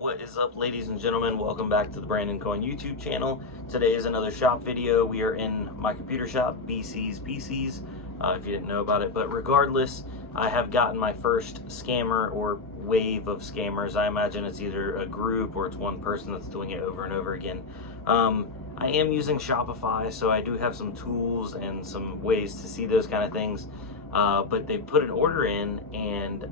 What is up, ladies and gentlemen? Welcome back to the Brandon Coin YouTube channel. Today is another shop video. We are in my computer shop, BC's PCs, if you didn't know about it. But regardless, I have gotten my first scammer or wave of scammers. I imagine it's either a group or it's one person that's doing it over and over again. I am using Shopify, so I do have some tools and some ways to see those kind of things. But they put an order in, and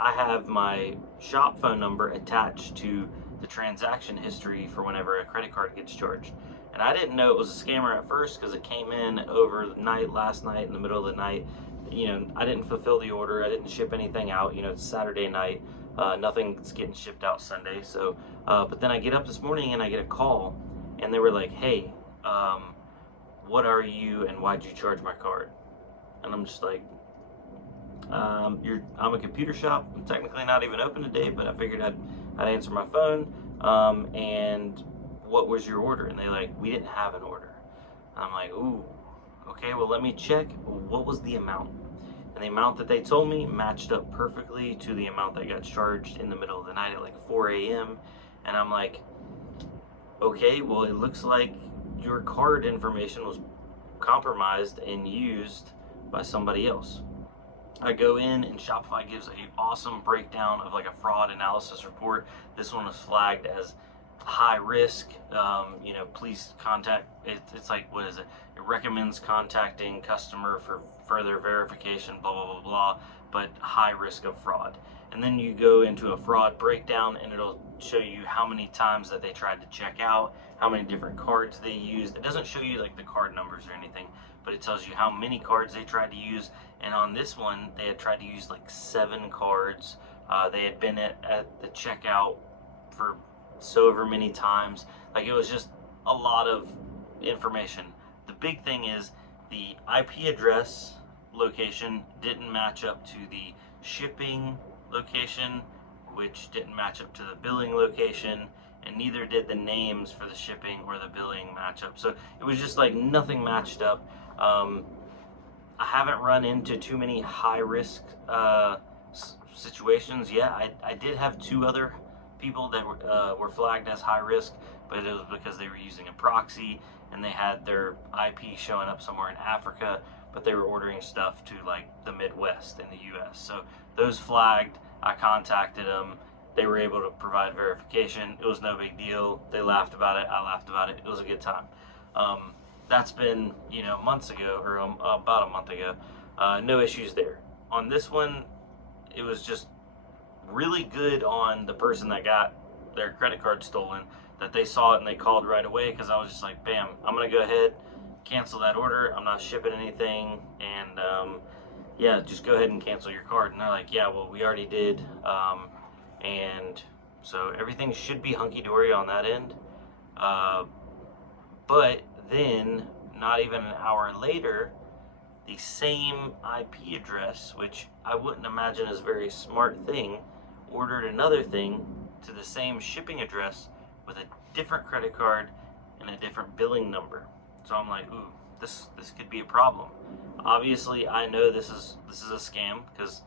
I have my shop phone number attached to the transaction history for whenever a credit card gets charged. And I didn't know it was a scammer at first because it came in overnight last night in the middle of the night. You know, I didn't fulfill the order. I didn't ship anything out. You know, it's Saturday night. Nothing's getting shipped out Sunday. So, but then I get up this morning and I get a call, and they were like, "Hey, what are you and why'd you charge my card?" And I'm just like, I'm a computer shop. I'm technically not even open today, but I figured I'd answer my phone. And what was your order? And they like, we didn't have an order. And I'm like, ooh, okay, well, let me check. What was the amount? And the amount that they told me matched up perfectly to the amount that got charged in the middle of the night at like 4 a.m. And I'm like, okay, well, it looks like your card information was compromised and used by somebody else. I go in and Shopify gives a awesome breakdown of like a fraud analysis report. This one was flagged as high risk. You know, please contact. It's like, what is it? It recommends contacting customer for further verification. Blah blah blah blah. But high risk of fraud. And then you go into a fraud breakdown, and it'll show you how many times that they tried to check out, how many different cards they used. It doesn't show you like the card numbers or anything, but it tells you how many cards they tried to use. And on this one, they had tried to use like 7 cards. They had been at the checkout for so over many times. Like, it was just a lot of information. The big thing is the IP address location didn't match up to the shipping location, which didn't match up to the billing location, and neither did the names for the shipping or the billing match up. So it was just like nothing matched up. I haven't run into too many high risk situations yet. I did have 2 other people that were flagged as high risk, but it was because they were using a proxy and they had their IP showing up somewhere in Africa, but they were ordering stuff to like the Midwest in the US. So those flagged, I contacted them. They were able to provide verification. It was no big deal. They laughed about it. I laughed about it. It was a good time. That's been, you know, months ago, or about a month ago. No issues there. On this one, it was just really good on the person that got their credit card stolen, that they saw it and they called right away, because I was just like, bam, I'm going to go ahead, cancel that order. I'm not shipping anything, and yeah, just go ahead and cancel your card. And they're like, yeah, well, we already did. And so everything should be hunky-dory on that end. But then, not even an hour later, the same IP address, which I wouldn't imagine is a very smart thing, ordered another thing to the same shipping address with a different credit card and a different billing number. So I'm like, ooh, this could be a problem. Obviously, I know this is a scam, because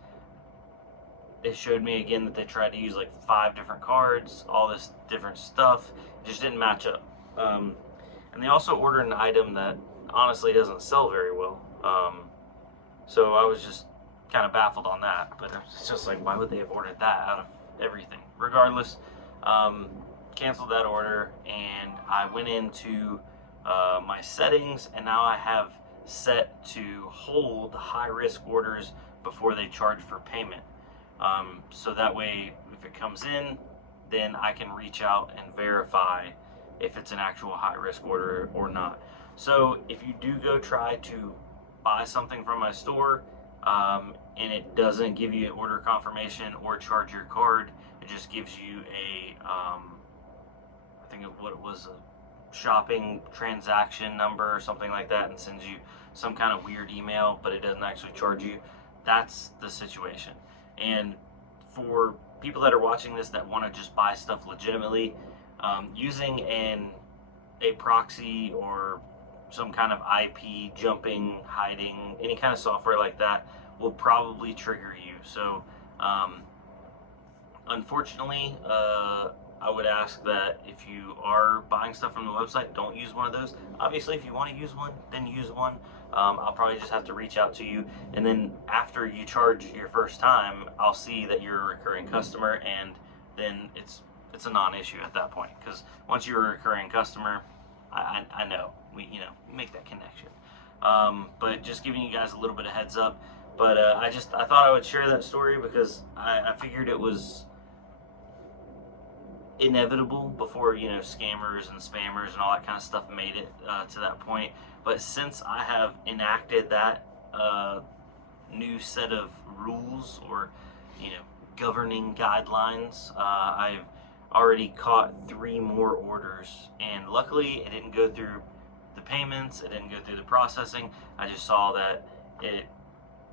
it showed me again that they tried to use like 5 different cards, all this different stuff. It just didn't match up. And they also ordered an item that honestly doesn't sell very well. So I was just kind of baffled on that. But it's just like, why would they have ordered that out of everything? Regardless, canceled that order, and I went into my settings, and now I have set to hold high risk orders before they charge for payment. So that way, if it comes in, then I can reach out and verify if it's an actual high risk order or not. So if you do go try to buy something from my store, and it doesn't give you an order confirmation or charge your card, it just gives you a, I think what it was, a shopping transaction number or something like that, and sends you some kind of weird email, but it doesn't actually charge you. That's the situation. And for people that are watching this that want to just buy stuff legitimately, using a proxy or some kind of IP jumping, hiding, any kind of software like that will probably trigger you. So Unfortunately, I would ask that if you are buying stuff from the website, don't use one of those. Obviously, if you want to use one, then use one. I'll probably just have to reach out to you, and then after you charge your first time, I'll see that you're a recurring customer, and then it's a non-issue at that point. Because once you're a recurring customer, I know we make that connection. But just giving you guys a little bit of heads up. But I thought I would share that story because I figured it was inevitable before scammers and spammers and all that kind of stuff made it to that point. But since I have enacted that new set of rules, or governing guidelines, I've already caught 3 more orders, and luckily it didn't go through the payments, it didn't go through the processing. I just saw that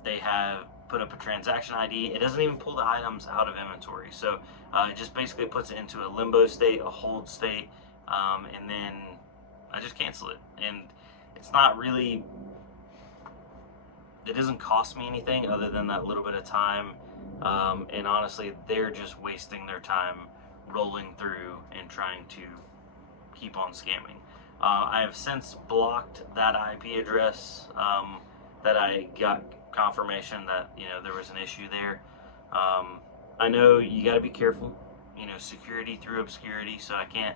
they have put up a transaction ID. It doesn't even pull the items out of inventory, so it just basically puts it into a limbo state, a hold state, and then I just cancel it. And it's not really, it doesn't cost me anything other than that little bit of time, and honestly, they're just wasting their time rolling through and trying to keep on scamming. I have since blocked that IP address that I got confirmation that there was an issue there. I know you got to be careful, security through obscurity, so I can't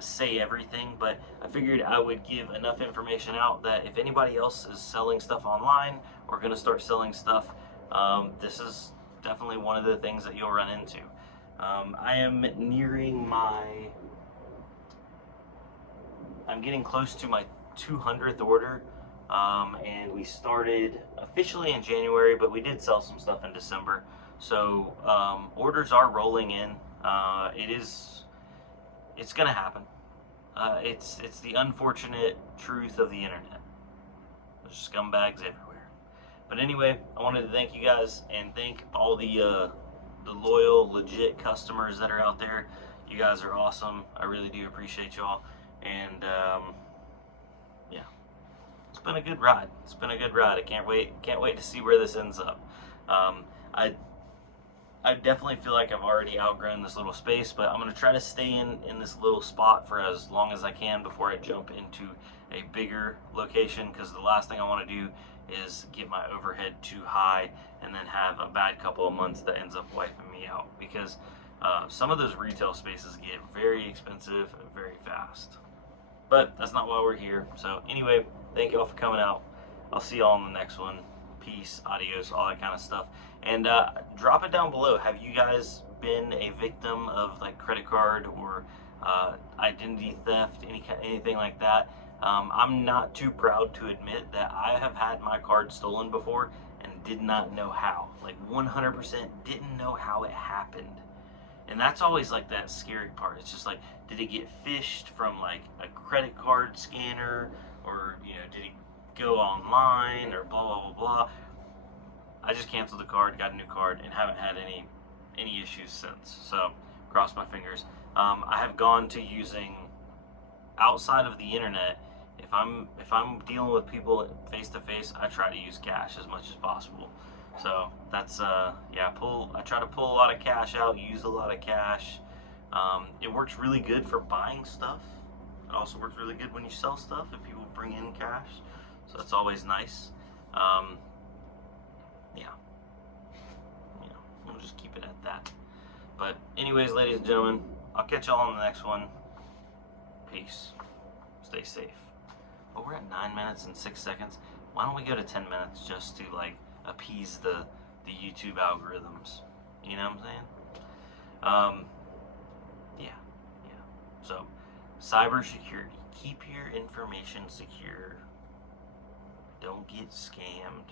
say everything, but I figured I would give enough information out that if anybody else is selling stuff online or going to start selling stuff, this is definitely one of the things that you'll run into. I am nearing I'm getting close to my 200th order. And we started officially in January, but we did sell some stuff in December. So orders are rolling in. It's gonna happen. It's the unfortunate truth of the internet. There's scumbags everywhere. But anyway, I wanted to thank you guys and thank all the loyal, legit customers that are out there. You guys are awesome. I really do appreciate y'all. And yeah. It's been a good ride. It's been a good ride. I can't wait to see where this ends up. I definitely feel like I've already outgrown this little space, but I'm going to try to stay in this little spot for as long as I can before I jump into a bigger location, because the last thing I want to do is get my overhead too high and then have a bad couple of months that ends up wiping me out, because some of those retail spaces get very expensive very fast. But that's not why we're here. So anyway, thank you all for coming out. I'll see y'all in the next one. Peace, adios, all that kind of stuff. And drop it down below. Have you guys been a victim of like credit card or identity theft, anything like that? I'm not too proud to admit that I have had my card stolen before and did not know how. Like 100% didn't know how it happened. And that's always like that scary part. It's just like, did it get phished from like a credit card scanner, or did it go online, or blah blah blah blah. I just canceled the card, got a new card, and haven't had any issues since. So cross my fingers. I have gone to using outside of the internet. If I'm dealing with people face to face, I try to use cash as much as possible. So that's yeah, I try to pull a lot of cash out, use a lot of cash. It works really good for buying stuff. It also works really good when you sell stuff, if people bring in cash. So that's always nice. Yeah, we'll just keep it at that. But anyways, ladies and gentlemen, I'll catch y'all on the next one. Peace. Stay safe. Oh, we're at 9 minutes and 6 seconds. Why don't we go to 10 minutes just to like appease the YouTube algorithms? You know what I'm saying? Yeah. So, cybersecurity. Keep your information secure. Don't get scammed.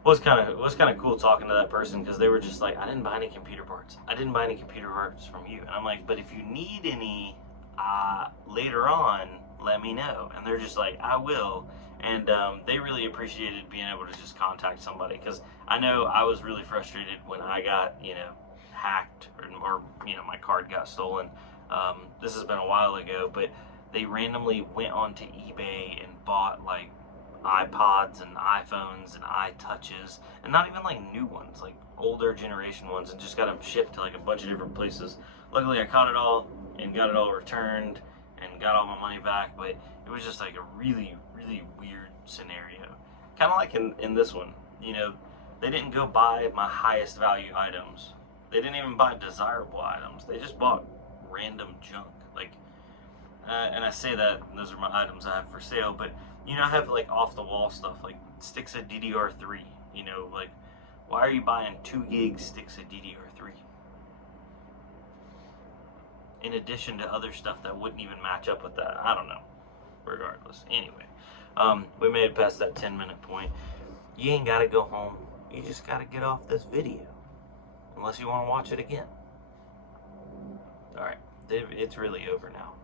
It was kind of cool talking to that person, because they were just like, I didn't buy any computer parts. I didn't buy any computer parts from you. And I'm like, but if you need any later on, let me know. And they're just like, I will. And they really appreciated being able to just contact somebody, because I know I was really frustrated when I got hacked, or my card got stolen. This has been a while ago, but they randomly went onto eBay and bought like iPods and iPhones and iTouches, and not even like new ones, like older generation ones, and just got them shipped to like a bunch of different places. Luckily, I caught it all and got it all returned and got all my money back, but it was just like a really, really weird scenario. Kind of like in this one, you know, they didn't go buy my highest value items. They didn't even buy desirable items. They just bought random junk. Like, and I say that those are my items I have for sale, but you know, I have like off the wall stuff like sticks of DDR3. You know, like, why are you buying 2 gig sticks of DDR3? In addition to other stuff that wouldn't even match up with that. I don't know. Regardless. Anyway, we made it past that 10-minute point. You ain't got to go home. You just got to get off this video. Unless you want to watch it again. Alright, it's really over now.